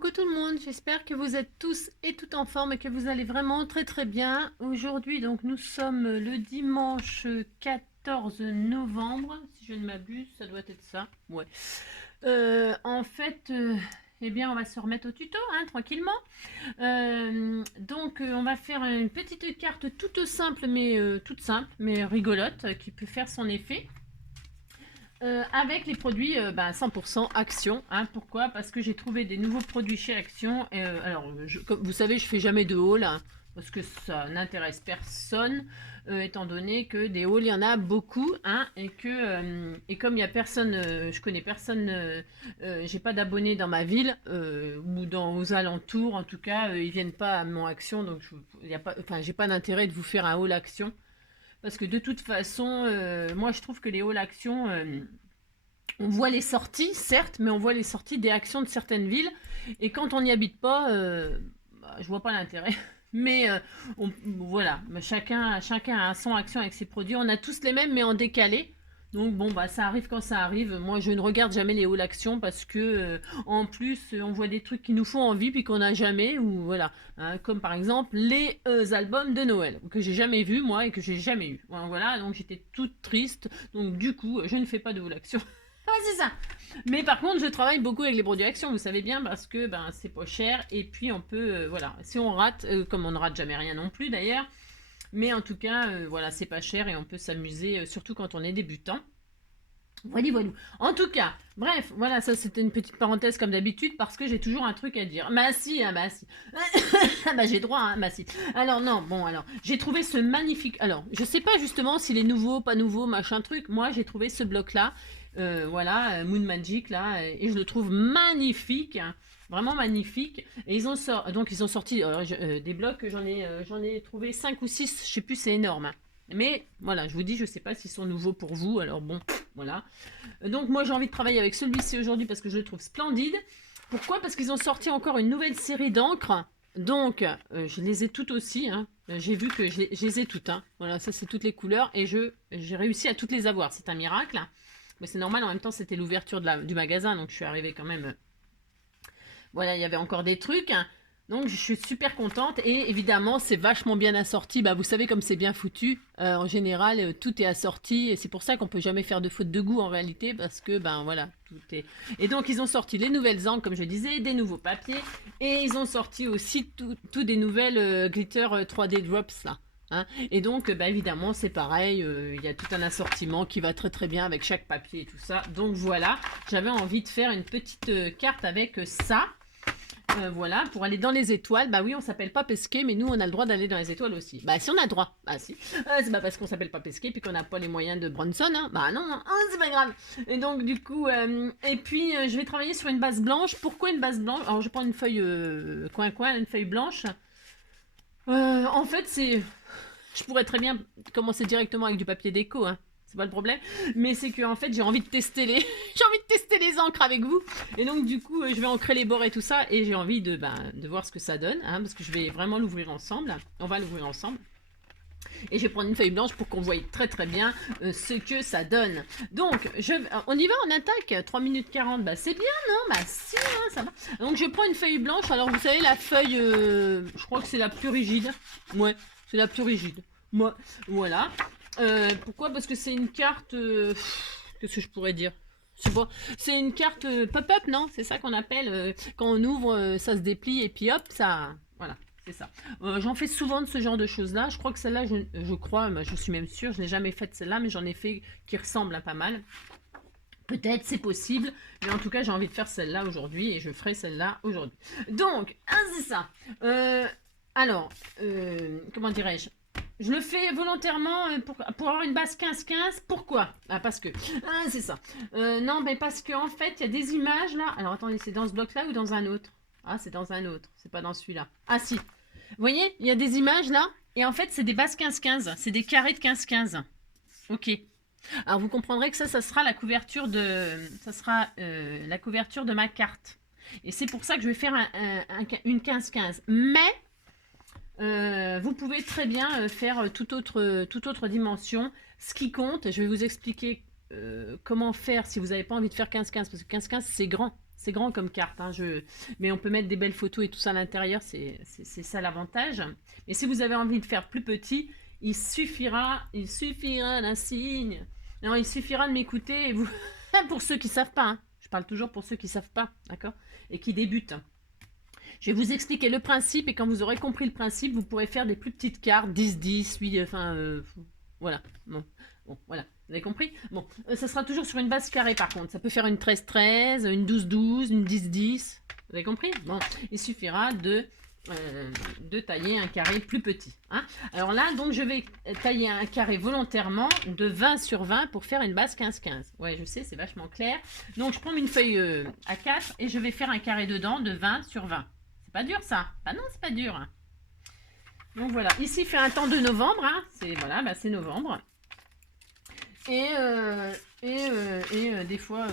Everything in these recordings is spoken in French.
Coucou tout le monde, j'espère que vous êtes tous et toutes en forme et que vous allez vraiment très bien. Aujourd'hui, donc nous sommes le dimanche 14 novembre, si je ne m'abuse, ça doit être ça. Ouais. En fait, eh bien, on va se remettre au tuto, hein, tranquillement. On va faire une petite carte toute simple, mais rigolote, qui peut faire son effet. Avec les produits 100% Action. Hein. Pourquoi? Parce que j'ai trouvé des nouveaux produits chez Action. Comme vous savez, je fais jamais de haul, hein, parce que ça n'intéresse personne, étant donné que des hauls, il y en a beaucoup. Hein, et comme il y a personne, je connais personne, j'ai pas d'abonnés dans ma ville, ou aux alentours, en tout cas, ils viennent pas à mon Action. Donc, j'ai pas d'intérêt de vous faire un haul Action. Parce que de toute façon, moi je trouve que les halls actions, on voit les sorties, certes, mais on voit les sorties des actions de certaines villes. Et quand on n'y habite pas, je vois pas l'intérêt. Mais voilà, chacun a son action avec ses produits. On a tous les mêmes, mais en décalé. Donc bon, ça arrive quand ça arrive. Moi, je ne regarde jamais les halls actions parce que en plus, on voit des trucs qui nous font envie puis qu'on n'a jamais. Ou voilà, hein, comme par exemple les albums de Noël que j'ai jamais vus moi et que j'ai jamais eu. Voilà, donc j'étais toute triste. Donc du coup, je ne fais pas de haul action. Ah, c'est ça. Mais par contre, je travaille beaucoup avec les produits Action, vous savez bien, parce que c'est pas cher et puis on peut, voilà, si on rate, comme on ne rate jamais rien non plus d'ailleurs, mais en tout cas, voilà, c'est pas cher et on peut s'amuser, surtout quand on est débutant. Voilà. En tout cas, bref, voilà, ça c'était une petite parenthèse comme d'habitude parce que j'ai toujours un truc à dire. Bah si, hein, bah si. J'ai droit, hein, bah si. Alors non, bon alors, j'ai trouvé ce magnifique. Alors, je sais pas justement s'il est nouveau, pas nouveau, machin truc. Moi, j'ai trouvé ce bloc là, voilà, Moon Magic là, et je le trouve magnifique. Hein, vraiment magnifique. Et ils ont sorti des blocs, j'en ai trouvé 5 ou 6, je sais plus, c'est énorme. Hein. Mais voilà, je vous dis, je sais pas s'ils sont nouveaux pour vous, alors bon, voilà. Donc moi j'ai envie de travailler avec celui-ci aujourd'hui parce que je le trouve splendide. Pourquoi? Parce qu'ils ont sorti encore une nouvelle série d'encre. Donc je les ai toutes aussi. Hein. J'ai vu que je les ai toutes. Hein. Voilà, ça c'est toutes les couleurs et j'ai réussi à toutes les avoir. C'est un miracle. Mais c'est normal, en même temps c'était l'ouverture du magasin, donc je suis arrivée quand même. Voilà, il y avait encore des trucs. Hein. Donc je suis super contente et évidemment c'est vachement bien assorti. Vous savez comme c'est bien foutu. En général tout est assorti et c'est pour ça qu'on peut jamais faire de faute de goût en réalité parce que voilà tout est. Et donc ils ont sorti les nouvelles encres comme je disais, des nouveaux papiers et ils ont sorti aussi tout des nouvelles glitter 3D drops là. Hein. Et donc évidemment c'est pareil, il y a tout un assortiment qui va très bien avec chaque papier et tout ça. Donc voilà, j'avais envie de faire une petite carte avec ça. Voilà, pour aller dans les étoiles. Oui, on s'appelle pas Pesquet, mais nous, on a le droit d'aller dans les étoiles aussi. Si on a le droit. Si. C'est pas parce qu'on s'appelle pas Pesquet puis qu'on n'a pas les moyens de Bronson. Hein. Non, c'est pas grave. Et donc, du coup, je vais travailler sur une base blanche. Pourquoi une base blanche? Alors, je prends une feuille coin-coin, une feuille blanche. En fait, je pourrais très bien commencer directement avec du papier déco, hein. C'est pas le problème, mais c'est que en fait j'ai envie de tester les encres avec vous et donc du coup je vais ancrer les bords et tout ça et j'ai envie de voir ce que ça donne, hein, parce que je vais vraiment l'ouvrir ensemble. On va l'ouvrir ensemble. Et je vais prendre une feuille blanche pour qu'on voie très bien ce que ça donne. Donc, on y va, on attaque. 3 minutes 40, c'est bien, non? Si, hein, ça va. Donc, je prends une feuille blanche. Alors, vous savez, la feuille, je crois que c'est la plus rigide. Ouais, c'est la plus rigide. Moi, voilà. Pourquoi? Parce que c'est une carte... Qu'est-ce que je pourrais dire? C'est une carte pop-up, non? C'est ça qu'on appelle. Quand on ouvre, ça se déplie et puis hop, ça... Voilà. C'est ça. J'en fais souvent de ce genre de choses-là. Je crois que celle-là, je suis même sûre, je n'ai jamais faite celle-là, mais j'en ai fait qui ressemble à pas mal. Peut-être, c'est possible, mais en tout cas, j'ai envie de faire celle-là aujourd'hui et je ferai celle-là aujourd'hui. Donc, c'est ça. Comment dirais-je? Je le fais volontairement pour avoir une base 15-15. Pourquoi? Parce que... c'est ça. Non, mais parce qu'en fait, il y a des images là. Alors, attendez, c'est dans ce bloc-là ou dans un autre? C'est dans un autre. C'est pas dans celui-là. Si. Vous voyez, il y a des images là. Et en fait, c'est des bases 15-15. C'est des carrés de 15-15. Ok. Alors, vous comprendrez que ça sera la couverture de... Ça sera la couverture de ma carte. Et c'est pour ça que je vais faire une 15-15. Mais... vous pouvez très bien faire toute autre dimension. Ce qui compte, je vais vous expliquer comment faire si vous n'avez pas envie de faire 15-15, parce que 15-15 c'est grand. C'est grand comme carte, hein, mais on peut mettre des belles photos et tout ça à l'intérieur, c'est ça l'avantage. Mais si vous avez envie de faire plus petit, il suffira d'un signe. Non, il suffira de m'écouter et vous... pour ceux qui ne savent pas, hein. Je parle toujours pour ceux qui ne savent pas, d'accord? Et qui débutent. Je vais vous expliquer le principe et quand vous aurez compris le principe, vous pourrez faire des plus petites cartes, 10-10, 8, enfin, voilà. Bon, voilà. Vous avez compris? Bon, ça sera toujours sur une base carrée par contre. Ça peut faire une 13-13, une 12-12, une 10-10. Vous avez compris? Bon, il suffira de tailler un carré plus petit. Hein. Alors là, donc je vais tailler un carré volontairement de 20 sur 20 pour faire une base 15-15. Ouais, je sais, c'est vachement clair. Donc je prends une feuille A4 et je vais faire un carré dedans de 20 sur 20. C'est pas dur ça? Ah non, c'est pas dur. Hein. Donc voilà, ici il fait un temps de novembre. Hein. C'est voilà, bah, c'est novembre. Et des fois,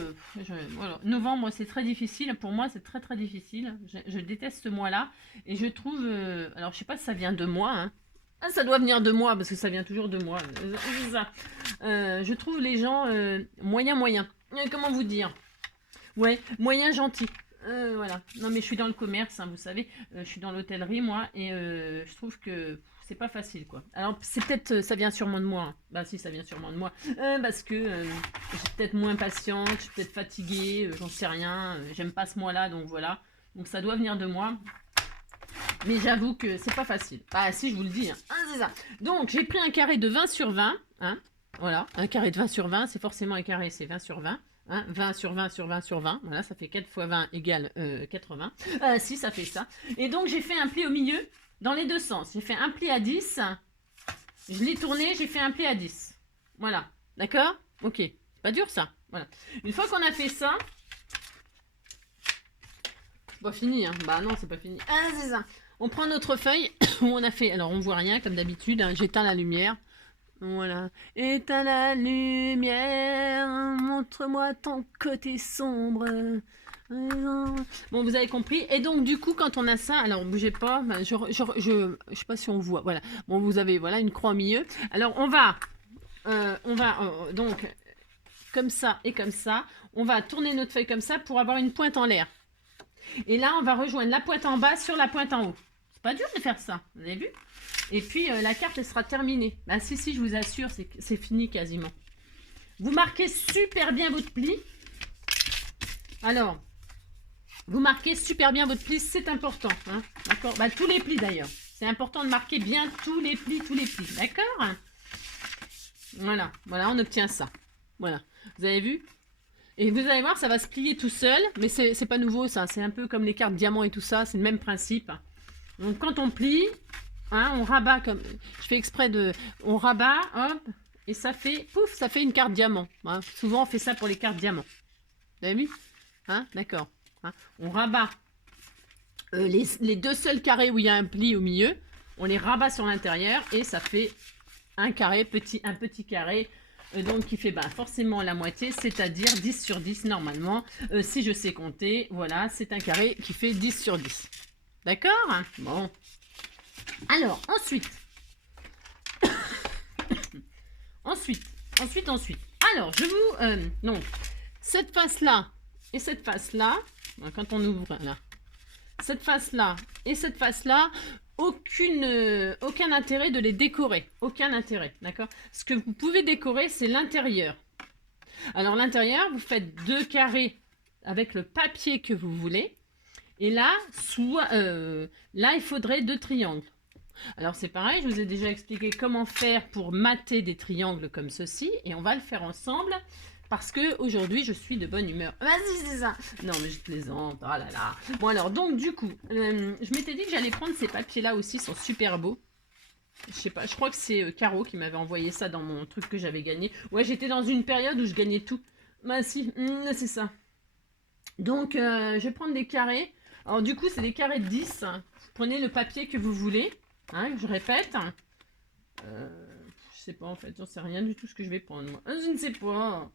voilà. Novembre, c'est très difficile. Pour moi, c'est très, très difficile. Je déteste ce mois-là. Et je trouve... alors, je sais pas si ça vient de moi. Hein. Ah, ça doit venir de moi, parce que ça vient toujours de moi. Ça. Je trouve les gens moyen. Comment vous dire? Ouais, moyen gentil. Voilà. Non, mais je suis dans le commerce, hein, vous savez. Je suis dans l'hôtellerie, moi. Et je trouve que... c'est pas facile quoi. Alors c'est peut-être, ça vient sûrement de moi. Hein. Bah si, ça vient sûrement de moi. Parce que j'ai peut-être moins patiente, je suis peut-être fatiguée, j'en sais rien. J'aime pas ce mois-là, donc voilà. Donc ça doit venir de moi. Mais j'avoue que c'est pas facile. Ah si, je vous le dis. Hein. Ah, c'est ça. Donc j'ai pris un carré de 20 sur 20. Hein. Voilà, un carré de 20 sur 20, c'est forcément un carré, c'est 20 sur 20. Hein, 20 sur 20 sur 20 sur 20. Voilà, ça fait 4 fois 20 égale 80. Si, ça fait ça. Et donc j'ai fait un pli au milieu. Dans les deux sens. J'ai fait un pli à 10. Je l'ai tourné, j'ai fait un pli à 10. Voilà. D'accord? Ok. C'est pas dur ça. Voilà. Une fois qu'on a fait ça... c'est pas fini, hein. Bah non, c'est pas fini. Ah, c'est ça. On prend notre feuille où on a fait... alors, on voit rien, comme d'habitude. Hein. J'éteins la lumière. Voilà. Éteins la lumière. Montre-moi ton côté sombre. Bon, vous avez compris. Et donc, du coup, quand on a ça, alors bougez pas, je sais pas si on voit. Voilà. Bon, vous avez voilà une croix au milieu. Alors, on va donc comme ça et comme ça. On va tourner notre feuille comme ça pour avoir une pointe en l'air. Et là, on va rejoindre la pointe en bas sur la pointe en haut. C'est pas dur de faire ça. Vous avez vu? Et puis, la carte, elle sera terminée. Bah, si, je vous assure, c'est fini quasiment. Vous marquez super bien votre pli. Alors. Vous marquez super bien votre pli, c'est important. Hein, d'accord? Bah, tous les plis d'ailleurs. C'est important de marquer bien tous les plis. D'accord? Voilà, on obtient ça. Voilà, vous avez vu? Et vous allez voir, ça va se plier tout seul. Mais c'est pas nouveau ça. C'est un peu comme les cartes diamants et tout ça. C'est le même principe. Donc quand on plie, hein, on rabat comme... je fais exprès de... on rabat, hop. Et ça fait... pouf, ça fait une carte diamant. Hein. Souvent on fait ça pour les cartes diamants. Vous avez vu? Hein? D'accord. Hein, on rabat les deux seuls carrés où il y a un pli au milieu, on les rabat sur l'intérieur et ça fait un carré, un petit carré, donc qui fait forcément la moitié, c'est-à-dire 10 sur 10 normalement. Si je sais compter, voilà, c'est un carré qui fait 10 sur 10. D'accord? Bon. Alors, ensuite. ensuite. Alors, je vous... non. Cette face-là et cette face-là, quand on ouvre là, cette face-là et cette face-là, aucun intérêt de les décorer. Aucun intérêt, d'accord? Ce que vous pouvez décorer, c'est l'intérieur. Alors l'intérieur, vous faites 2 carrés avec le papier que vous voulez. Et là, là, il faudrait 2 triangles. Alors c'est pareil, je vous ai déjà expliqué comment faire pour mater des triangles comme ceci. Et on va le faire ensemble. Parce que aujourd'hui je suis de bonne humeur. Vas-y, c'est ça. Non, mais je plaisante. Oh là là. Bon, alors, donc, du coup, je m'étais dit que j'allais prendre ces papiers-là aussi. Ils sont super beaux. Je sais pas, je crois que c'est Caro qui m'avait envoyé ça dans mon truc que j'avais gagné. Ouais, j'étais dans une période où je gagnais tout. Bah, si, c'est ça. Donc, je vais prendre des carrés. Alors, du coup, c'est des carrés de 10. Vous prenez le papier que vous voulez. Hein, je répète. Je sais pas, en fait. J'en sais rien du tout ce que je vais prendre, moi. Je ne sais pas.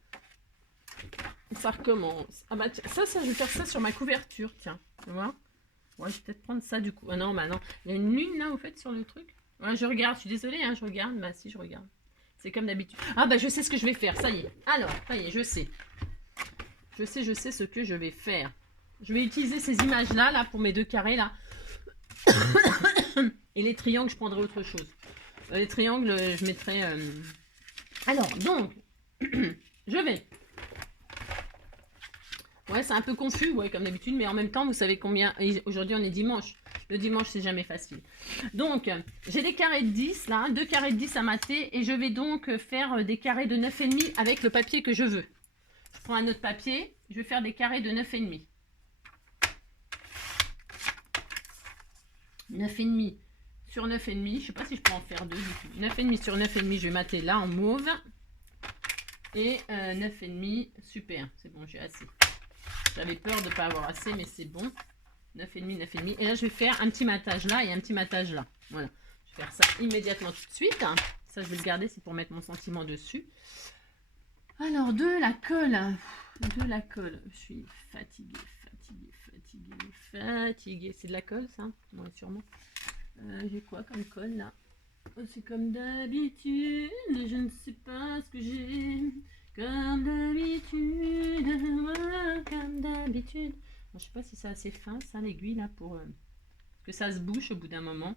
Ça recommence. Ah bah tiens, ça, je vais faire ça sur ma couverture, tiens. Tu vois? Ouais, je vais peut-être prendre ça du coup. Ah non, bah non. Il y a une lune là, au fait, sur le truc. Ouais, je regarde. Je suis désolée, hein, je regarde. Bah si, je regarde. C'est comme d'habitude. Ah bah je sais ce que je vais faire, ça y est. Alors, ça y est, je sais. Je sais ce que je vais faire. Je vais utiliser ces images-là là, pour mes 2 carrés là. Et les triangles, je prendrai autre chose. Les triangles, je mettrai... Alors, donc, je vais... Ouais, c'est un peu confus, ouais, comme d'habitude, mais en même temps, vous savez combien... Aujourd'hui, on est dimanche. Le dimanche, c'est jamais facile. Donc, j'ai des carrés de 10, là, 2 carrés de 10 à mater, et je vais donc faire des carrés de 9,5 avec le papier que je veux. Je prends un autre papier, je vais faire des carrés de 9,5. 9,5 sur 9,5, je sais pas si je peux en faire 2 du tout. 9,5 sur 9,5, je vais mater là en mauve. Et 9,5, super, c'est bon, j'ai assez. J'avais peur de ne pas avoir assez, mais c'est bon. 9,5, 9,5. Et là, je vais faire un petit matage là et un petit matage là. Voilà, je vais faire ça immédiatement tout de suite. Ça, je vais le garder, c'est pour mettre mon sentiment dessus. Alors, de la colle. De la colle. Je suis fatiguée, fatiguée. C'est de la colle, ça? Oui, sûrement. J'ai quoi comme colle, là? Oh, c'est comme d'habitude. Je ne sais pas ce que j'ai. Comme d'habitude. Comme d'habitude. Je sais pas si c'est assez fin, ça, l'aiguille, là, pour que ça se bouche au bout d'un moment.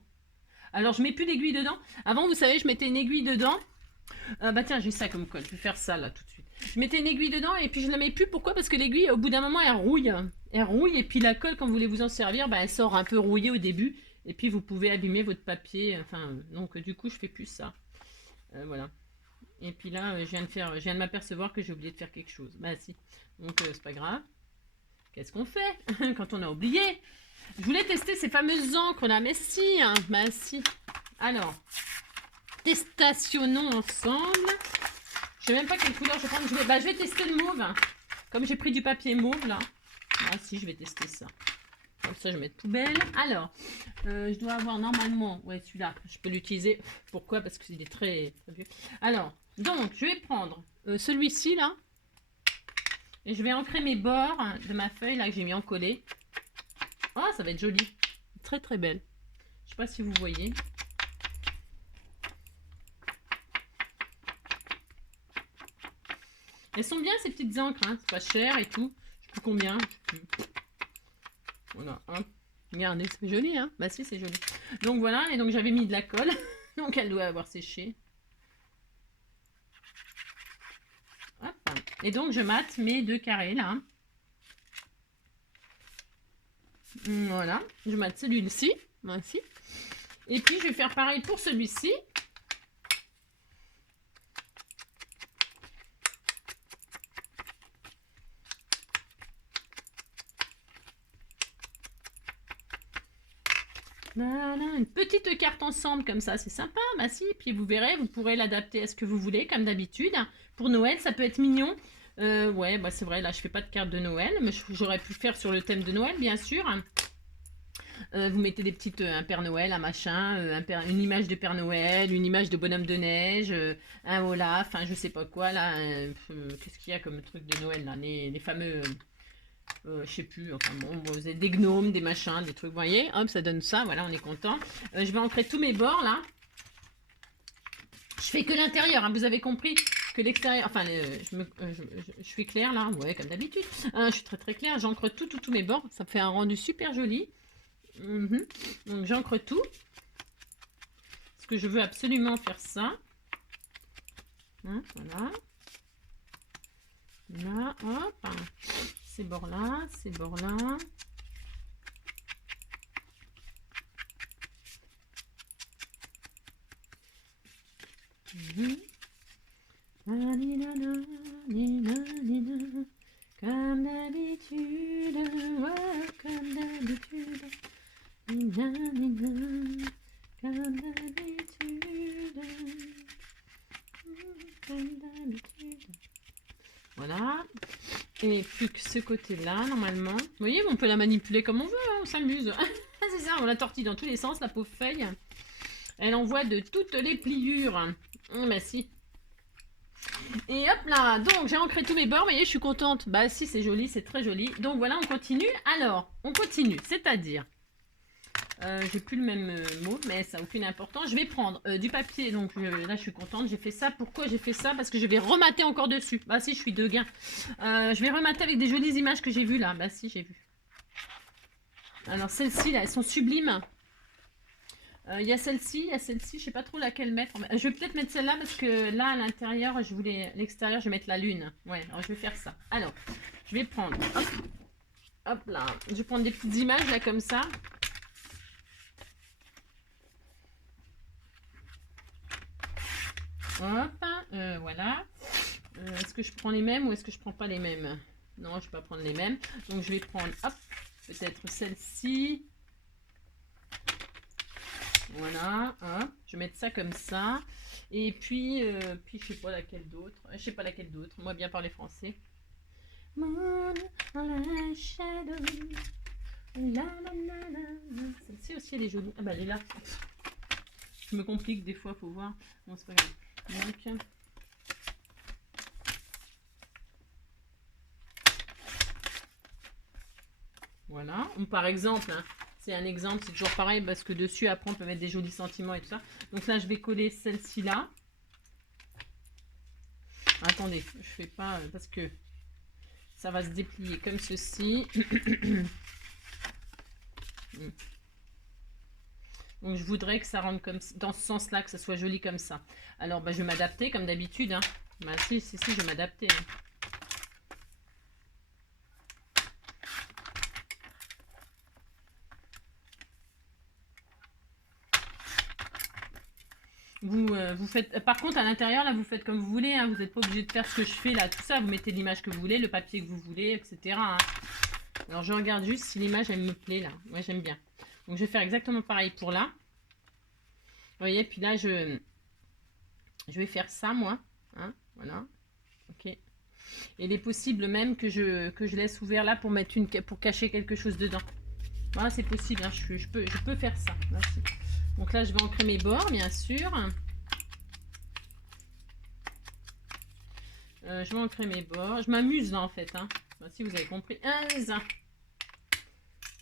Alors, je mets plus d'aiguille dedans. Avant, vous savez, je mettais une aiguille dedans. Bah tiens, j'ai ça comme colle. Je vais faire ça, là, tout de suite. Je mettais une aiguille dedans et puis je ne la mets plus. Pourquoi? Parce que l'aiguille, au bout d'un moment, elle rouille. Elle rouille et puis la colle, quand vous voulez vous en servir, bah, elle sort un peu rouillée au début. Et puis, vous pouvez abîmer votre papier. Enfin, donc, du coup, je fais plus ça. Voilà. Et puis là, je viens de m'apercevoir que j'ai oublié de faire quelque chose. Bah si. Donc, c'est pas grave. Qu'est-ce qu'on fait quand on a oublié? Je voulais tester ces fameuses encres là. Mais si, hein. Bah si. Alors, testationnons ensemble. Je sais même pas quelle couleur je vais prendre. Je vais tester le mauve. Comme j'ai pris du papier mauve là. Ah si, je vais tester ça. Comme ça, je vais mettre poubelle. Alors, je dois avoir normalement... Ouais, celui-là, je peux l'utiliser. Pourquoi? Parce que c'est très, très vieux. Alors, donc, je vais prendre celui-ci, là. Et je vais ancrer mes bords de ma feuille, là, que j'ai mis en collé. Oh, ça va être joli. Très, très belle. Je sais pas si vous voyez. Elles sont bien, ces petites encres. Hein. C'est pas cher et tout. Je sais plus combien. Voilà, hop. Regardez, c'est joli, hein? Bah si, c'est joli. Donc voilà, et donc j'avais mis de la colle. Donc elle doit avoir séché. Hop. Et donc je mate mes 2 carrés, là. Voilà, je mate celui-ci. Ainsi. Et puis je vais faire pareil pour celui-ci. Voilà, une petite carte ensemble comme ça, c'est sympa. Bah si, puis vous verrez, vous pourrez l'adapter à ce que vous voulez, comme d'habitude. Pour Noël, ça peut être mignon. Ouais, bah c'est vrai, là je fais pas de carte de Noël, mais j'aurais pu faire sur le thème de Noël, bien sûr. Vous mettez des petites, un Père Noël, un machin, une image de Père Noël, une image de bonhomme de neige, un Olaf, enfin je sais pas quoi là. Qu'est-ce qu'il y a comme truc de Noël là, les fameux... je sais plus, enfin bon, vous avez des gnomes, des machins, des trucs, vous voyez, hop, ça donne ça, voilà, on est content. Je vais ancrer tous mes bords, là. Je fais que l'intérieur, hein, vous avez compris que l'extérieur, enfin, je suis claire, là, ouais, comme d'habitude. Je suis très, très claire, j'encre tous mes bords, ça me fait un rendu super joli. Donc, j'encre tout. Parce que je veux absolument faire ça. Hein, voilà. Là, hop. Ces bords-là, ces bords-là. Comme d'habitude, ouais, comme d'habitude. Comme d'habitude. Voilà. Et plus que ce côté-là, normalement. Vous voyez, on peut la manipuler comme on veut, hein, on s'amuse. C'est ça, on la tortille dans tous les sens, la pauvre feuille. Elle envoie de toutes les pliures. Bah si. Et hop là, donc j'ai ancré tous mes bords, vous voyez, je suis contente. Bah si, c'est joli, c'est très joli. Donc voilà, on continue. Alors, on continue, c'est-à-dire... j'ai plus le même mot, mais ça n'a aucune importance. Je vais prendre du papier, donc là je suis contente, j'ai fait ça. Pourquoi j'ai fait ça? Parce que je vais remater encore dessus. Bah si, je suis de gain. Je vais remater avec des jolies images que j'ai vues là. Bah si, j'ai vu. Alors celles-ci, là, elles sont sublimes. Il y a celle-ci, je sais pas trop laquelle mettre. Je vais peut-être mettre celle-là parce que là, à l'intérieur, je voulais... L'extérieur, je vais mettre la lune. Ouais, alors je vais faire ça. Alors, je vais prendre... Hop, hop là. Je vais prendre des petites images, là, comme ça. Hop, voilà. Est-ce que je prends les mêmes ou est-ce que je prends pas les mêmes? Non, je ne vais pas prendre les mêmes. Donc, je vais prendre, hop, peut-être celle-ci. Voilà, hop. Je vais mettre ça comme ça. Et puis je sais pas laquelle d'autre. Je sais pas laquelle d'autre. Moi, bien parler français. Celle-ci aussi, elle est jolie. Ah bah, elle est là. Je me complique des fois, faut voir. Bon, c'est pas grave. Donc, voilà. Ou par exemple, hein, c'est un exemple, c'est toujours pareil parce que dessus, après, on peut mettre des jolis sentiments et tout ça. Donc là, je vais coller celle-ci là. Attendez, je fais pas parce que ça va se déplier comme ceci. Donc je voudrais que ça rentre comme dans ce sens-là, que ça soit joli comme ça. Alors bah, je vais m'adapter comme d'habitude. Hein. Bah si, je vais m'adapter. Hein. Vous faites, par contre à l'intérieur là vous faites comme vous voulez, hein, vous n'êtes pas obligé de faire ce que je fais là, tout ça, vous mettez l'image que vous voulez, le papier que vous voulez, etc. Hein. Alors je regarde juste si l'image elle me plaît là, moi j'aime bien. Donc je vais faire exactement pareil pour là. Vous voyez, puis là je vais faire ça moi, hein, voilà, ok. Et il est possible même que je laisse ouvert là pour mettre pour cacher quelque chose dedans. Voilà, c'est possible, hein, je peux faire ça. Merci. Donc là, je vais ancrer mes bords, bien sûr. Je vais ancrer mes bords. Je m'amuse là, en fait. Hein. Enfin, si vous avez compris.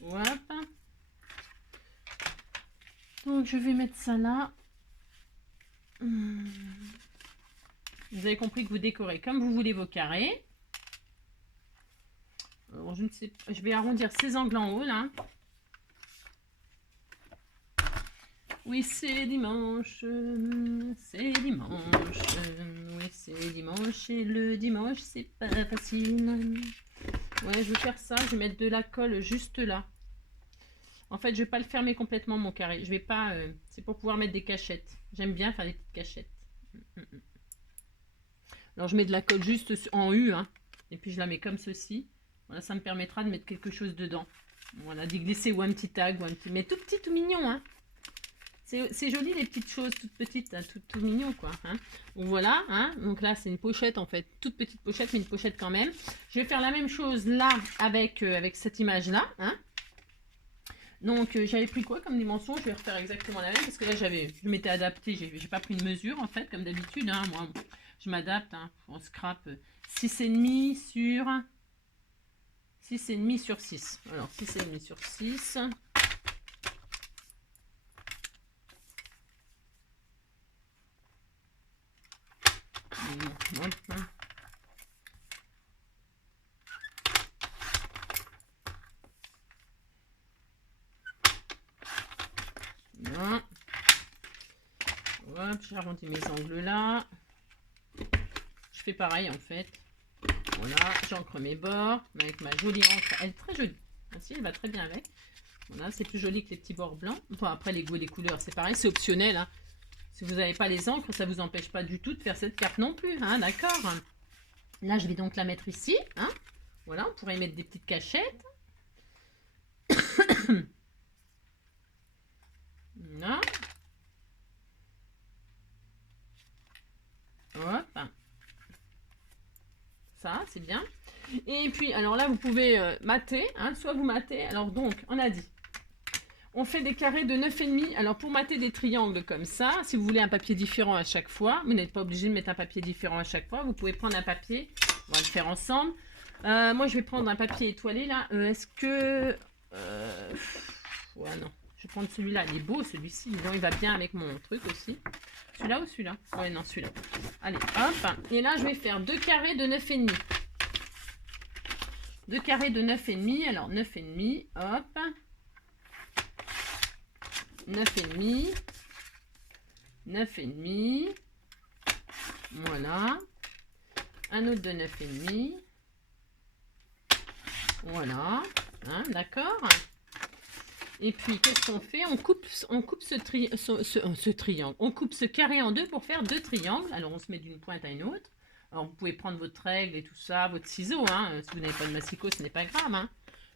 Hop. Donc, je vais mettre ça là. Vous avez compris que vous décorez comme vous voulez vos carrés. Alors, je ne sais pas. Je vais arrondir ces angles en haut, là. Oui, c'est dimanche, oui, c'est dimanche, et le dimanche, c'est pas facile. Ouais, je vais faire ça, je vais mettre de la colle juste là. En fait, je vais pas le fermer complètement, mon carré. Je vais pas, c'est pour pouvoir mettre des cachettes. J'aime bien faire des petites cachettes. Alors, je mets de la colle juste en U, hein, et puis je la mets comme ceci. Voilà, ça me permettra de mettre quelque chose dedans. Voilà, d'y glisser ou un petit tag, ou un petit... Mais tout petit, tout mignon, hein. C'est joli les petites choses, toutes petites, hein, tout mignon quoi. Hein. Donc voilà, hein. Donc là c'est une pochette en fait, toute petite pochette, mais une pochette quand même. Je vais faire la même chose là avec cette image là. Hein. Donc j'avais pris quoi comme dimension, je vais refaire exactement la même parce que là je m'étais adapté, j'ai pas pris une mesure en fait comme d'habitude. Hein. Moi je m'adapte, hein. On scrape 6,5 sur 6,5 sur 6. Alors 6,5 sur 6. Voilà. Hop, j'arrondis mes angles là. Je fais pareil en fait. Voilà, j'encre mes bords avec ma jolie encre. Elle est très jolie. Ainsi, elle va très bien avec. Voilà, c'est plus joli que les petits bords blancs. Bon, après les goûts et les couleurs, c'est pareil, c'est optionnel. Hein. Si vous n'avez pas les encres, ça ne vous empêche pas du tout de faire cette carte non plus. Hein, d'accord. Là, je vais donc la mettre ici. Hein. Voilà, on pourrait y mettre des petites cachettes. Là. Hop. Ça, c'est bien. Et puis, alors là, vous pouvez mater. Hein, soit vous matez. Alors donc, on a dit. On fait des carrés de 9,5. Alors, pour mater des triangles comme ça, si vous voulez un papier différent à chaque fois, vous n'êtes pas obligé de mettre un papier différent à chaque fois. Vous pouvez prendre un papier. On va le faire ensemble. Moi, je vais prendre un papier étoilé, là. Est-ce que... ouais, non. Je vais prendre celui-là. Il est beau, celui-ci. Il va bien avec mon truc aussi. Celui-là ou celui-là? Ouais, non, celui-là. Allez, hop. Et là, je vais faire 2 carrés de 9,5. 2 carrés de 9,5. Alors, 9,5. Hop. 9,5, 9,5, voilà, un autre de 9,5, voilà, hein, d'accord. Et puis, qu'est-ce qu'on fait? On coupe ce triangle. On coupe ce carré en deux pour faire deux triangles. Alors, on se met d'une pointe à une autre. Alors, vous pouvez prendre votre règle et tout ça, votre ciseau. Hein. Si vous n'avez pas de massicot, ce n'est pas grave. Hein.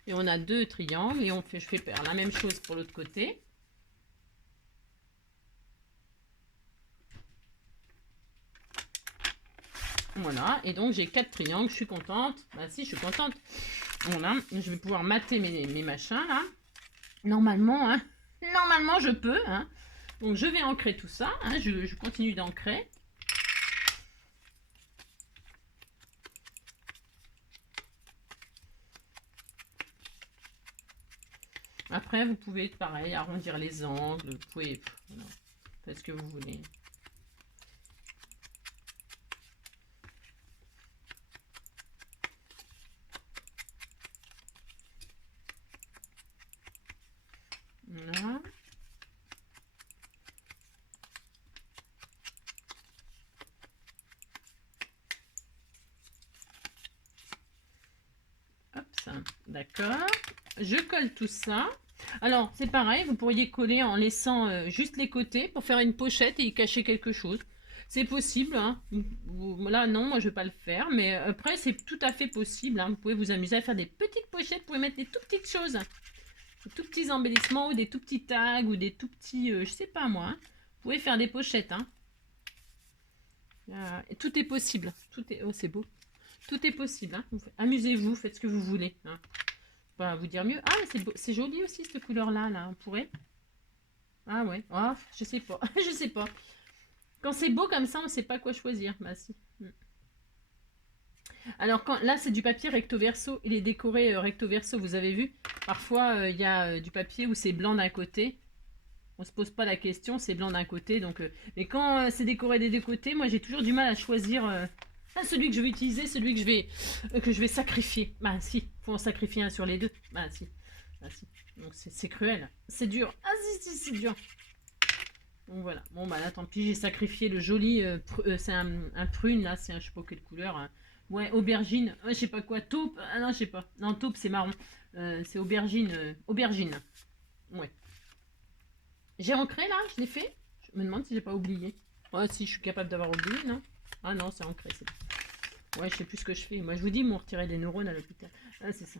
Et on a deux triangles. Et je fais faire la même chose pour l'autre côté. Voilà. Et donc, j'ai 4 triangles. Je suis contente. Bah si, je suis contente. Voilà. Je vais pouvoir mater mes machins, là. Normalement, hein. Normalement, je peux. Hein. Donc, je vais ancrer tout ça. Hein. Je continue d'ancrer. Après, vous pouvez, pareil, arrondir les angles. Vous pouvez, voilà, faites ce que vous voulez. Voilà. Hop, ça. D'accord. Je colle tout ça. Alors, c'est pareil, vous pourriez coller en laissant juste les côtés pour faire une pochette et y cacher quelque chose. C'est possible, hein. Là, non, moi, je ne vais pas le faire, mais après, c'est tout à fait possible. Hein. Vous pouvez vous amuser à faire des petites pochettes, vous pouvez mettre des tout petites choses, des tout petits embellissements ou des tout petits tags ou des tout petits, je sais pas moi. Hein. Vous pouvez faire des pochettes, hein. Et tout est possible. Tout est, oh, c'est beau. Tout est possible. Hein. Amusez-vous, faites ce que vous voulez. Hein. Pas vous dire mieux. Ah, c'est joli aussi cette couleur-là. Là. On pourrait. Ah ouais. Oh, je sais pas. Je sais pas. Quand c'est beau comme ça, on ne sait pas quoi choisir. Bah si. Alors là, c'est du papier recto verso. Il est décoré recto verso. Vous avez vu. Parfois, il y a du papier où c'est blanc d'un côté. On se pose pas la question. C'est blanc d'un côté. Donc, mais quand c'est décoré des deux côtés, moi, j'ai toujours du mal à choisir. Celui que je vais utiliser, celui que je vais sacrifier. Bah si, faut en sacrifier un sur les deux. Bah si, bah si. Donc c'est cruel, c'est dur. Ah si, c'est dur. Donc voilà, bon bah là tant pis, j'ai sacrifié le joli, c'est un prune là, c'est un je sais pas quelle couleur. Hein. Ouais, aubergine, je sais pas quoi, taupe, ah non je sais pas. Non taupe c'est marron, c'est aubergine, aubergine. Ouais. J'ai ancré là, je l'ai fait. Je me demande si j'ai pas oublié. Ouais si, je suis capable d'avoir oublié, non? Ah non, c'est ancré, c'est bon. Ouais, je sais plus ce que je fais. Moi, je vous dis, ils m'ont retiré des neurones à l'hôpital. Ah, c'est ça.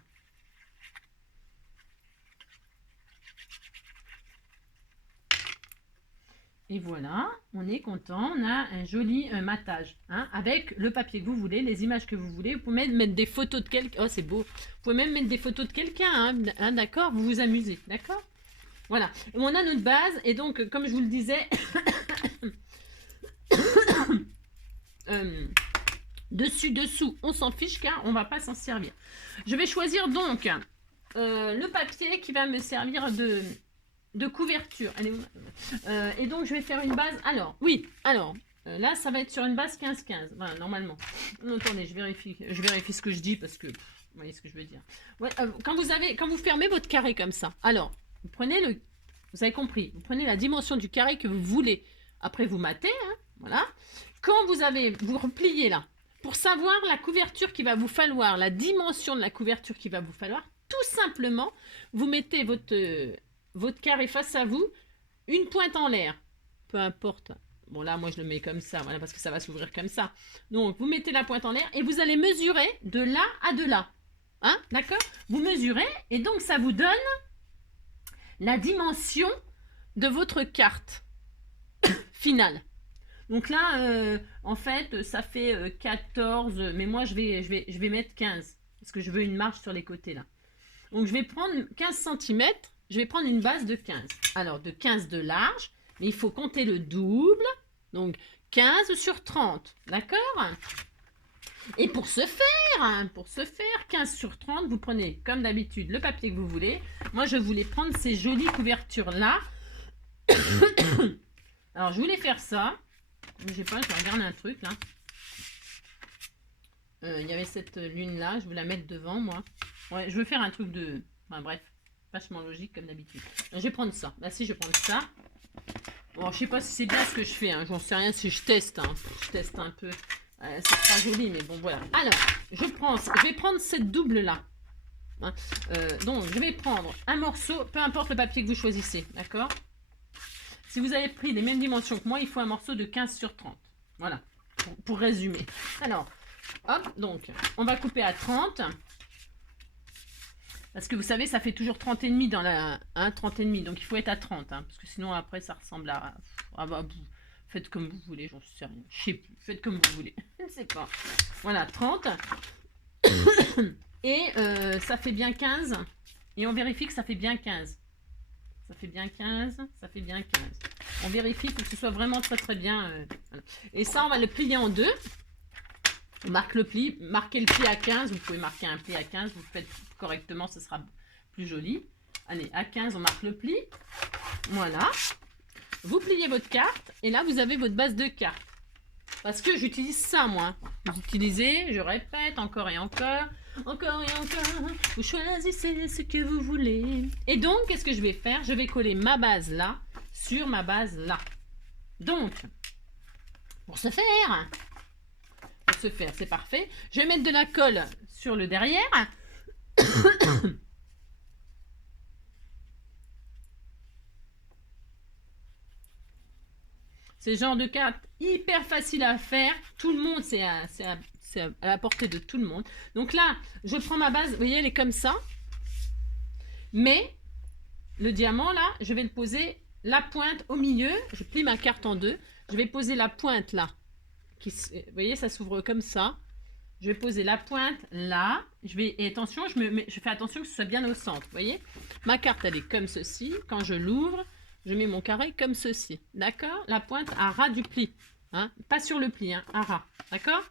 Et voilà, on est content. On a un joli matage. Hein, avec le papier que vous voulez, les images que vous voulez. Vous pouvez même mettre des photos de quelqu'un. Oh, c'est beau. Vous pouvez même mettre des photos de quelqu'un. Hein, d'accord? Vous vous amusez. D'accord? Voilà. Et on a notre base. Et donc, comme je vous le disais... dessus, dessous, on s'en fiche car on va pas s'en servir. Je vais choisir donc le papier qui va me servir de couverture. Allez, et donc je vais faire une base. Alors, oui, alors là ça va être sur une base 15-15. Voilà, normalement. Attendez, je vérifie ce que je dis parce que vous voyez ce que je veux dire. Ouais, quand vous fermez votre carré comme ça, alors vous prenez vous avez compris, vous prenez la dimension du carré que vous voulez. Après vous matez, hein, voilà. Quand vous repliez là. Pour savoir la couverture qu'il va vous falloir, la dimension de la couverture qu'il va vous falloir, tout simplement, vous mettez votre carré face à vous, une pointe en l'air, peu importe. Bon là, moi je le mets comme ça, voilà, parce que ça va s'ouvrir comme ça. Donc vous mettez la pointe en l'air et vous allez mesurer de là à de là. Hein, d'accord? Vous mesurez et donc ça vous donne la dimension de votre carte finale. Donc là, en fait, ça fait 14, mais moi, je vais mettre 15, parce que je veux une marge sur les côtés, là. Donc, je vais prendre 15 cm, je vais prendre une base de 15. Alors, de 15 de large, mais il faut compter le double, donc 15 sur 30, d'accord? Et pour ce faire, 15 sur 30, vous prenez, comme d'habitude, le papier que vous voulez. Moi, je voulais prendre ces jolies couvertures-là. Alors, je voulais faire ça. Je sais pas, je regarde un truc là. Il y avait cette lune là, je vais la mettre devant moi. Ouais, je veux faire un truc de... Enfin bref, Vachement logique comme d'habitude. Je vais prendre ça. Bah si, je vais prendre ça. Bon, je sais pas si c'est bien ce que je fais. Hein. J'en sais rien si je teste. Hein. Je teste un peu. C'est pas joli, mais bon, voilà. Alors, je vais prendre cette double-là. Hein. Donc, je vais prendre un morceau, peu importe le papier que vous choisissez. D'accord? Si vous avez pris les mêmes dimensions que moi, il faut un morceau de 15 sur 30. Voilà. Pour résumer. Alors, hop, donc, on va couper à 30. Parce que vous savez, ça fait toujours 30 et demi dans la 30 et demi. Donc il faut être à 30. Hein, parce que sinon après ça ressemble à... faites comme vous voulez, j'en sais rien. Je sais plus. Faites comme vous voulez. Je ne sais pas. Voilà, 30. Et ça fait bien 15. Et on vérifie que ça fait bien 15. Ça fait bien 15. Ça fait bien 15. On vérifie que ce soit vraiment très très bien. Voilà. Et ça, on va le plier en deux. On marque le pli, marquez le pli à 15, vous pouvez marquer un pli à 15, vous faites correctement, ce sera plus joli. Allez, à 15, on marque le pli. Voilà. Vous pliez votre carte et là, vous avez votre base de carte. Parce que j'utilise ça, moi. Vous utilisez, je répète, encore et encore, encore et encore. Vous choisissez ce que vous voulez. Et donc, qu'est-ce que je vais faire? Je vais coller ma base là sur ma base là. Donc, pour ce faire... se faire, c'est parfait. Je vais mettre de la colle sur le derrière. C'est le genre de carte hyper facile à faire. Tout le monde, c'est à la portée de tout le monde. Donc là, je prends ma base. Vous voyez, elle est comme ça. Mais le diamant, là, je vais le poser la pointe au milieu. Je plie ma carte en deux. Je vais poser la pointe là. Vous voyez, ça s'ouvre comme ça. Je vais poser la pointe là. Et attention, je fais attention que ce soit bien au centre. Vous voyez, ma carte, elle est comme ceci. Quand je l'ouvre, je mets mon carré comme ceci. D'accord? La pointe à ras du pli. Hein? Pas sur le pli, hein, à ras. D'accord?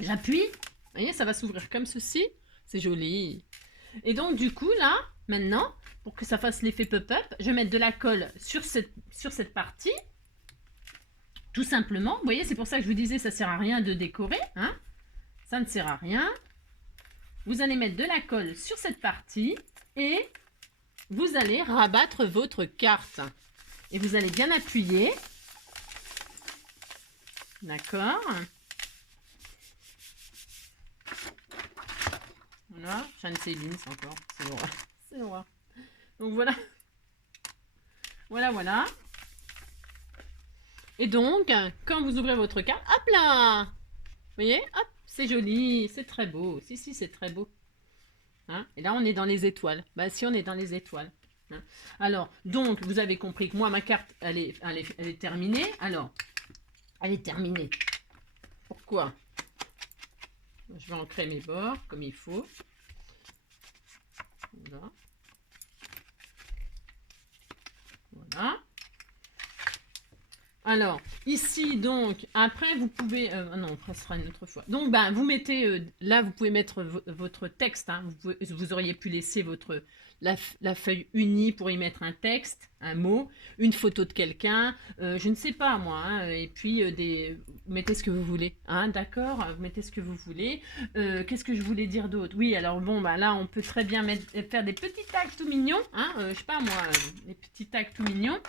J'appuie. Vous voyez, ça va s'ouvrir comme ceci. C'est joli. Et donc, du coup, là, maintenant, pour que ça fasse l'effet pop-up, je vais mettre de la colle sur cette partie. Tout simplement. Vous voyez, c'est pour ça que je vous disais, ça ne sert à rien de décorer. Hein? Ça ne sert à rien. Vous allez mettre de la colle sur cette partie et vous allez rabattre votre carte. Et vous allez bien appuyer. D'accord. Voilà. Jeanne Céline, c'est encore. C'est vrai. C'est vrai. Donc voilà. Voilà, voilà. Et donc, quand vous ouvrez votre carte, hop là! Vous voyez? Hop, c'est joli, c'est très beau. Si, si, c'est très beau. Hein? Et là, on est dans les étoiles. Bah, si, on est dans les étoiles. Hein? Alors, donc, vous avez compris que moi, ma carte, elle est terminée. Alors, elle est terminée. Pourquoi? Je vais ancrer mes bords comme il faut. Voilà. Voilà. Alors, ici, donc, après, vous pouvez... non, ça sera une autre fois. Donc, ben, vous mettez... là, vous pouvez mettre votre texte. Hein, vous auriez pu laisser la feuille unie pour y mettre un texte, un mot, une photo de quelqu'un, je ne sais pas, moi. Hein, et puis, vous mettez ce que vous voulez. Hein, d'accord? Vous mettez ce que vous voulez. Qu'est-ce que je voulais dire d'autre? Oui, alors, bon, ben, là, on peut très bien faire des petits tags tout mignons. Hein, je sais pas, moi, des petits tags tout mignons.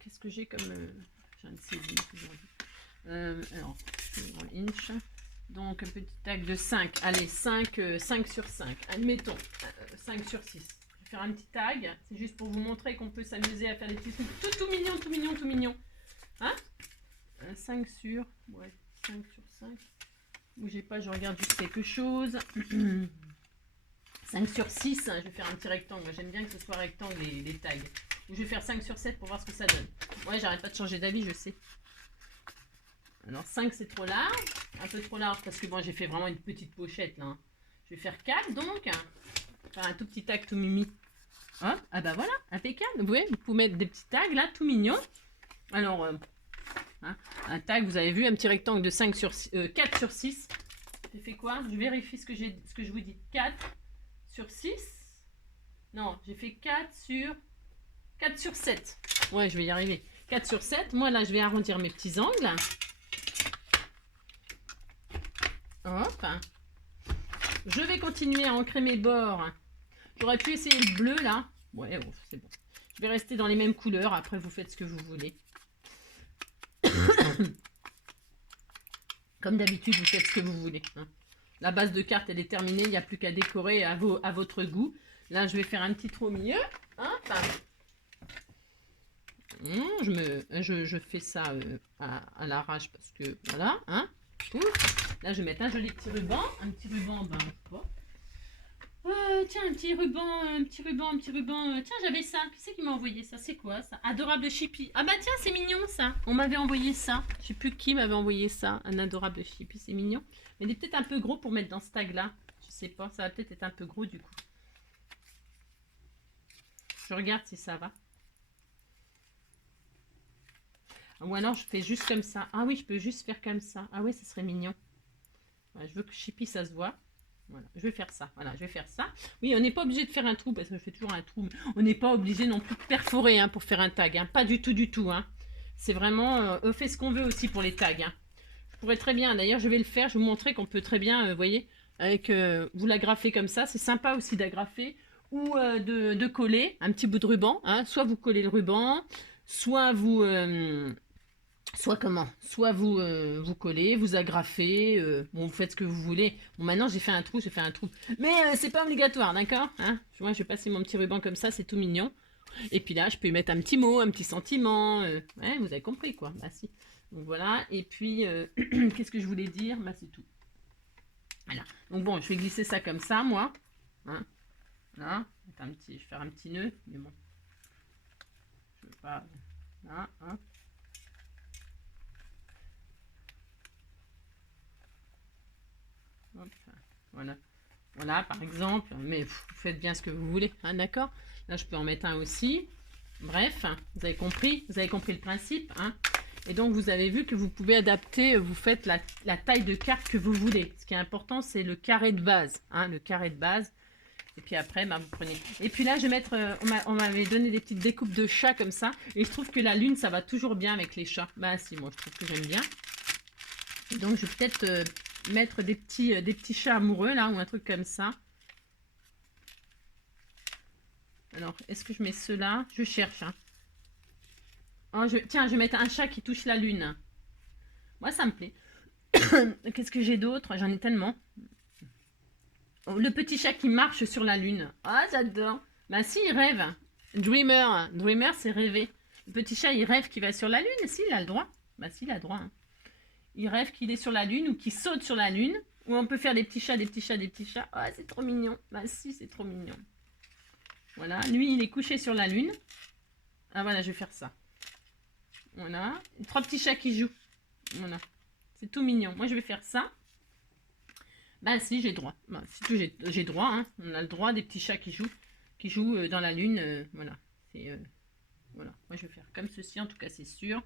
Qu'est-ce que j'ai comme j'ai un CD alors inch, donc un petit tag de 5, allez 5 sur 5, admettons 5 sur 6. Je vais faire un petit tag, c'est juste pour vous montrer qu'on peut s'amuser à faire des petits trucs tout mignon, tout mignon, tout mignon, hein. 5 sur 5, bougez pas, je regarde juste quelque chose. 5 sur 6, je vais faire un petit rectangle. J'aime bien que ce soit rectangle les tags. Je vais faire 5 sur 7 pour voir ce que ça donne. Ouais, j'arrête pas de changer d'avis, je sais. Alors 5 c'est trop large. Un peu trop large parce que bon, j'ai fait vraiment une petite pochette là. Je vais faire 4 donc. Faire un tout petit tag tout mimi. Hop, ah bah voilà, impeccable. Vous voyez, vous pouvez mettre des petits tags là, tout mignons. Alors, hein, un tag, vous avez vu, un petit rectangle de 4 sur 6. J'ai fait quoi? Je vérifie ce que je vous dis. 4 sur 6. Non, j'ai fait 4 sur 7. Ouais, je vais y arriver. 4 sur 7. Moi, là, je vais arrondir mes petits angles. Hop. Je vais continuer à ancrer mes bords. J'aurais pu essayer le bleu là. Ouais, oh, c'est bon. Je vais rester dans les mêmes couleurs. Après, vous faites ce que vous voulez. Comme d'habitude, vous faites ce que vous voulez. Hein. La base de carte, elle est terminée. Il n'y a plus qu'à décorer à votre goût. Là, je vais faire un petit trou au milieu. Hein, je fais ça à l'arrache parce que voilà. Hein, là, je vais mettre un joli petit ruban. Un petit ruban, ben, je sais pas. Tiens, un petit ruban. Tiens, j'avais ça. Qui c'est qui m'a envoyé ça? C'est quoi ça? Adorable Chippy. Ah bah tiens, c'est mignon ça. On m'avait envoyé ça. Je sais plus qui m'avait envoyé ça. Un adorable Chippy, c'est mignon. Mais il est peut-être un peu gros pour mettre dans ce tag là. Je sais pas, ça va peut-être être un peu gros du coup. Je regarde si ça va. Ou alors je fais juste comme ça. Ah oui, je peux juste faire comme ça. Ah oui, ça serait mignon. Ouais, je veux que Chippy ça se voit. Voilà, je vais faire ça. Voilà, je vais faire ça. Oui, on n'est pas obligé de faire un trou parce que je fais toujours un trou. On n'est pas obligé non plus de perforer hein, pour faire un tag. Hein. Pas du tout. Hein. C'est vraiment, on fait ce qu'on veut aussi pour les tags. Hein. Je pourrais très bien, d'ailleurs, je vais le faire. Je vais vous montrer qu'on peut très bien, vous voyez, avec vous l'agrafez comme ça. C'est sympa aussi d'agrafer ou de coller un petit bout de ruban. Hein. Soit vous collez le ruban, soit vous soit vous collez, vous agrafez, bon, vous faites ce que vous voulez. Bon, maintenant j'ai fait un trou. Mais c'est pas obligatoire, d'accord hein. Moi, je vais passer mon petit ruban comme ça, c'est tout mignon. Et puis là, je peux y mettre un petit mot, un petit sentiment. Ouais, vous avez compris, quoi. Bah si. Donc voilà, et puis, qu'est-ce que je voulais dire? Bah c'est tout. Voilà. Donc bon, je vais glisser ça comme ça, moi. Hein là, je vais faire un petit nœud, mais bon. Je veux pas... Là, hein. Hop, voilà. Voilà, par exemple. Mais vous faites bien ce que vous voulez, hein, d'accord? Là, je peux en mettre un aussi. Bref, vous avez compris le principe. Hein? Et donc, vous avez vu que vous pouvez adapter, vous faites la taille de carte que vous voulez. Ce qui est important, c'est le carré de base. Hein, le carré de base. Et puis après, bah, vous prenez. Et puis là, je vais mettre, on m'avait donné des petites découpes de chats comme ça. Et je trouve que la lune, ça va toujours bien avec les chats. Bah si, moi, je trouve que j'aime bien. Et donc, je vais peut-être mettre des petits chats amoureux, là, ou un truc comme ça. Alors, est-ce que je mets ceux-là? Je cherche. Hein. Oh, tiens, je vais mettre un chat qui touche la lune. Moi, ça me plaît. Qu'est-ce que j'ai d'autre? J'en ai tellement. Oh, le petit chat qui marche sur la lune. Ah, j'adore. Bah si, il rêve. Dreamer. Dreamer, c'est rêver. Le petit chat, il rêve qu'il va sur la lune. Si, il a le droit. Bah si, il a le droit. Hein. Il rêve qu'il est sur la lune ou qu'il saute sur la lune. Ou on peut faire des petits chats. Oh, c'est trop mignon. Bah si, c'est trop mignon. Voilà. Lui, il est couché sur la lune. Ah voilà, je vais faire ça. Voilà. 3 petits chats qui jouent. Voilà. C'est tout mignon. Moi, je vais faire ça. Bah si, j'ai droit. Bah, si j'ai droit. Hein. On a le droit des petits chats qui jouent dans la lune. Voilà. Voilà. Moi, je vais faire comme ceci. En tout cas, c'est sûr.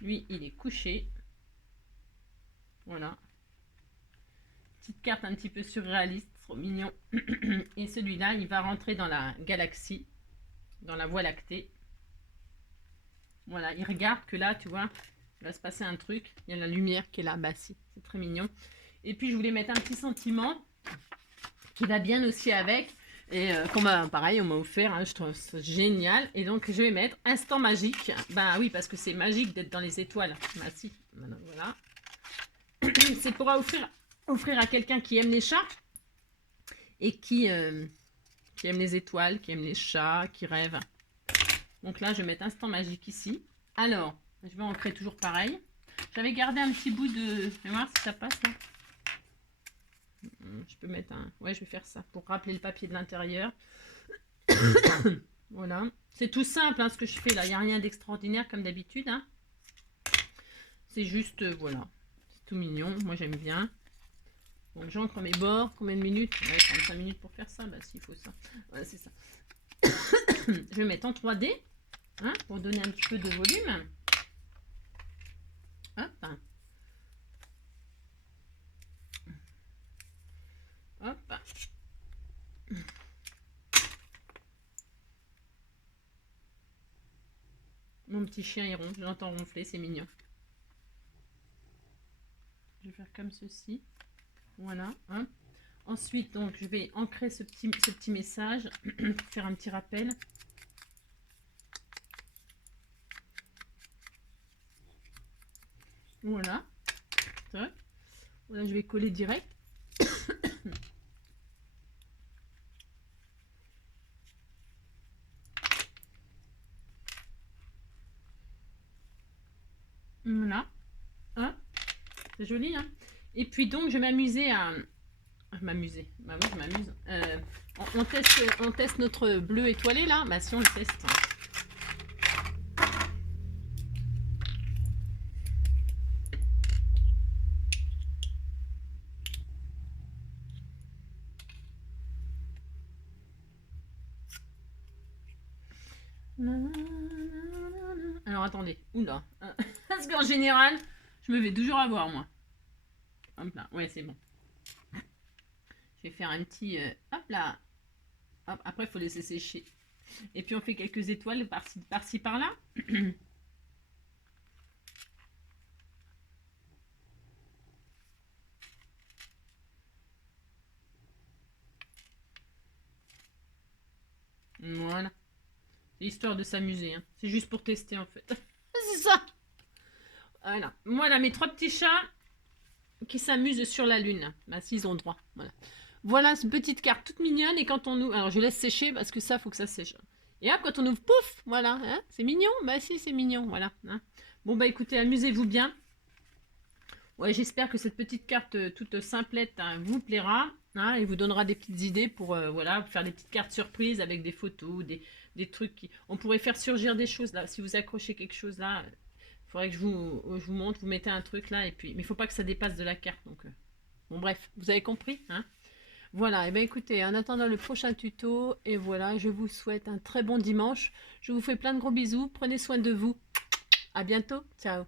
Lui, il est couché. Voilà. Petite carte un petit peu surréaliste. Trop mignon. Et celui-là, il va rentrer dans la galaxie. Dans la Voie lactée. Voilà. Il regarde que là, tu vois... Il va se passer un truc. Il y a la lumière qui est là. Bah si, c'est très mignon. Et puis, je voulais mettre un petit sentiment qui va bien aussi avec. Et pareil, on m'a offert. Hein, je trouve ça génial. Et donc, je vais mettre instant magique. Bah oui, parce que c'est magique d'être dans les étoiles. Bah si. Voilà. C'est pour offrir à quelqu'un qui aime les chats. Et qui aime les étoiles, qui aime les chats, qui rêve. Donc là, je vais mettre instant magique ici. Alors... Je vais ancrer toujours pareil. J'avais gardé un petit bout de... Je vais voir si ça passe là. Je peux mettre un... Ouais, je vais faire ça pour rappeler le papier de l'intérieur. Voilà. C'est tout simple hein, ce que je fais là. Il n'y a rien d'extraordinaire comme d'habitude. Hein. C'est juste... voilà. C'est tout mignon. Moi, j'aime bien. Donc, j'ancre mes bords. Combien de minutes? Ouais, 35 minutes pour faire ça. Bah, s'il faut ça. Ouais, c'est ça. Je vais mettre en 3D. Hein, pour donner un petit peu de volume. Hop. Hop. Mon petit chien il ronfle, je l'entends ronfler, c'est mignon. Je vais faire comme ceci. Voilà. Hein. Ensuite, donc, je vais ancrer ce petit message pour faire un petit rappel. Voilà. Voilà, je vais coller direct. Voilà. Hein, c'est joli, hein. Et puis donc, je vais m'amuser à... M'amuser. Bah oui, je m'amuse. On teste notre bleu étoilé, là. Bah si, on le teste. Alors, attendez. Oula. Parce qu'en général, je me vais toujours avoir, moi. Hop là. Ouais, c'est bon. Je vais faire un petit... hop là. Hop, après, il faut laisser sécher. Et puis, on fait quelques étoiles par-ci, par-là. Voilà. C'est histoire de s'amuser. Hein. C'est juste pour tester, en fait. C'est ça. Voilà. Voilà, mes 3 petits chats qui s'amusent sur la lune. Bah, s'ils ont droit. Voilà. Voilà, cette petite carte toute mignonne. Et quand on ouvre... Alors, je laisse sécher parce que ça, faut que ça sèche. Et hop, quand on ouvre, pouf, voilà. Hein, c'est mignon. Bah si, c'est mignon. Voilà. Hein. Bon, bah écoutez, amusez-vous bien. Ouais, j'espère que cette petite carte toute simplette hein, vous plaira. Hein, et vous donnera des petites idées pour voilà, faire des petites cartes surprises avec des photos, des trucs qui... On pourrait faire surgir des choses là. Si vous accrochez quelque chose là, il faudrait que je vous montre. Vous mettez un truc là. Et puis... Mais il ne faut pas que ça dépasse de la carte. Donc, bon, bref, vous avez compris hein. Voilà, et bien écoutez, en attendant le prochain tuto, et voilà, je vous souhaite un très bon dimanche. Je vous fais plein de gros bisous, prenez soin de vous. À bientôt, ciao.